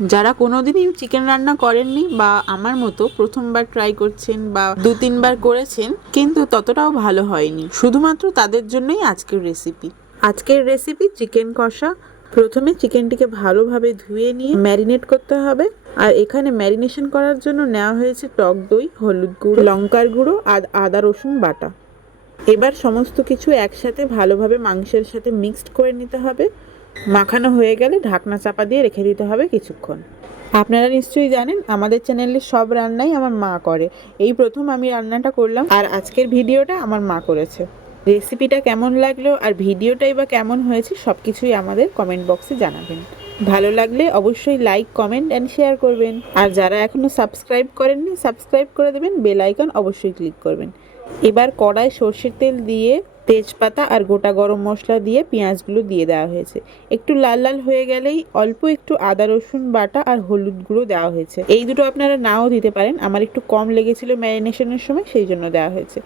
যারা কোনোদিনই চিকেন রান্না করেননি বা আমার মতো প্রথমবার ট্রাই করছেন বা 2-3 বার করেছেন কিন্তু ততটাও ভালো হয়নি, শুধুমাত্র তাদের জন্যই আজকের রেসিপি চিকেন কষা। প্রথমে চিকেনটিকে ভালোভাবে ধুয়ে নিয়ে ম্যারিনেট করতে হবে। আর এখানে ম্যারিনেশন করার জন্য নেওয়া হয়েছে টক দই, হলুদ গুঁড়ো, লঙ্কার গুঁড়ো আর আদা রসুন বাটা। এবার সমস্ত কিছু একসাথে ভালোভাবে মাংসের সাথে মিক্সড করে নিতে হবে। মাখানো হয়ে গেলে ঢাকনা চাপা দিয়ে রেখে দিতে হবে কিছুক্ষণ। আপনারা নিশ্চয়ই জানেন আমাদের চ্যানেলে সব রান্নাই আমার মা করে, এই প্রথম আমি রান্নাটা করলাম আর আজকের ভিডিওটা আমার মা করেছে। রেসিপিটা কেমন লাগলো আর ভিডিওটাই বা কেমন হয়েছে সব কিছুই আমাদের কমেন্ট বক্সে জানাবেন। ভালো লাগলে অবশ্যই লাইক, কমেন্ট অ্যান্ড শেয়ার করবেন। আর যারা এখনও সাবস্ক্রাইব করেননি সাবস্ক্রাইব করে দেবেন, বেল আইকন অবশ্যই ক্লিক করবেন। এবার কড়ায় সর্ষের তেল দিয়ে তেজপাতা আর গোটা গরম মশলা দিয়ে পেঁয়াজগুলো দিয়ে দেওয়া হয়েছে। একটু লাল লাল হয়ে গেলেই অল্প একটু আদা রসুন বাটা আর হলুদ গুঁড়ো দেওয়া হয়েছে। এই দুটো আপনারা নাও দিতে পারেন, আমার একটু কম লেগেছিল ম্যারিনেশনের সময়, সেই জন্য দেওয়া হয়েছে।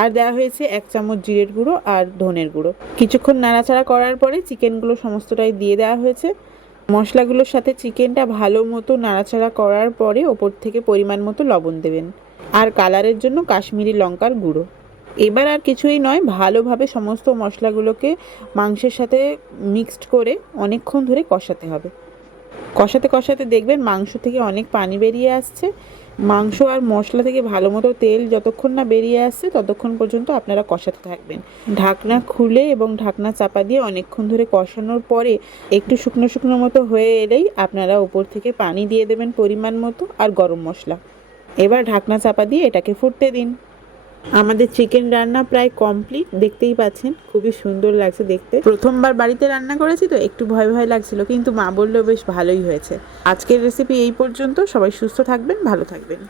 আর দেওয়া হয়েছে 1 চামচ জিরের গুঁড়ো আর ধনের গুঁড়ো। কিছুক্ষণ নাড়াচাড়া করার পরে চিকেনগুলো সমস্তটাই দিয়ে দেওয়া হয়েছে। মশলাগুলোর সাথে চিকেনটা ভালো মতো নাড়াচাড়া করার পরে ওপর থেকে পরিমাণ মতো লবণ দেবেন আর কালারের জন্য কাশ্মীরি লঙ্কার গুঁড়ো। এবার আর কিছুই নয়, ভালোভাবে সমস্ত মশলাগুলোকে মাংসের সাথে মিক্সড করে অনেকক্ষণ ধরে কষাতে হবে। কষাতে কষাতে দেখবেন মাংস থেকে অনেক পানি বেরিয়ে আসছে। মাংস আর মশলা থেকে ভালো মতো তেল যতক্ষণ না বেরিয়ে আসছে ততক্ষণ পর্যন্ত আপনারা কষাতে থাকবেন। ঢাকনা খুলে এবং ঢাকনা চাপা দিয়ে অনেকক্ষণ ধরে কষানোর পরে একটু শুকনো শুকনো মতো হয়ে এলেই আপনারা উপর থেকে পানি দিয়ে দেবেন পরিমাণ মতো আর গরম মশলা। এবার ঢাকনা চাপা দিয়ে এটাকে ফুটতে দিন। আমাদের চিকেন রান্না প্রায় কমপ্লিট, দেখতেই পাচ্ছেন খুবই সুন্দর লাগছে দেখতে। প্রথমবার বাড়িতে রান্না করেছি তো একটু ভয় ভয় লাগছিল, কিন্তু মা বললো বেশ ভালোই হয়েছে। আজকের রেসিপি এই পর্যন্ত। সবাই সুস্থ থাকবেন, ভালো থাকবেন।